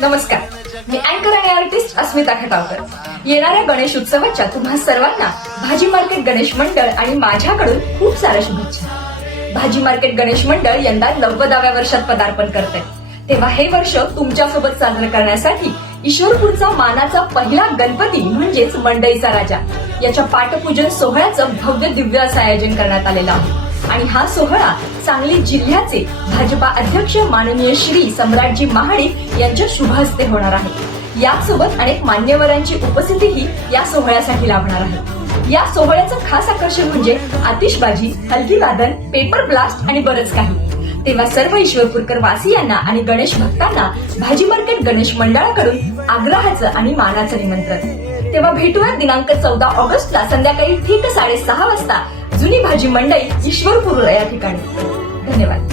नमस्कार, मी अँकर आणि आर्टिस्ट अस्मिता खटावकर. येणाऱ्या गणेश उत्सवाच्या तुम्हा सर्वांना भाजी मार्केट गणेश मंडळ आणि माझ्याकडून खूप साऱ्या शुभेच्छा. भाजी मार्केट गणेश मंडळ यंदा 90व्या वर्षात पदार्पण करते. तेव्हा हे वर्ष तुमच्यासोबत साजरं करण्यासाठी ईश्वरपूरचा मानाचा पहिला गणपती म्हणजेच मंडईचा राजा याच्या पाटपूजन सोहळ्याचं भव्य दिव्य असं आयोजन करण्यात आलेलं आहे. आणि हा सोहळा सांगली जिल्ह्याचे भाजपा अध्यक्ष माननीय श्री सम्राटजी महाडिक यांच्या शुभ हस्ते होणार आहे. यासोबत अनेक मान्यवरांची उपस्थितीही या सोहळ्यासाठी लाभणार आहे. या सोहळ्याचं खास आकर्षण म्हणजे आतिषबाजी, हलकी वादन, पेपर ब्लास्ट आणि बरंच काही. तेव्हा सर्व ईश्वरपूरकर वासियांना आणि गणेश भक्तांना भाजी मार्केट गणेश मंडळाकडून आग्रहाचं आणि मानाचं निमंत्रण. तेव्हा भेटूया दिनांक 14 ऑगस्टला संध्याकाळी ठीक 6:30 वाजता जुनी भाजी मंडई ईश्वरपूर या ठिकाणी. धन्यवाद.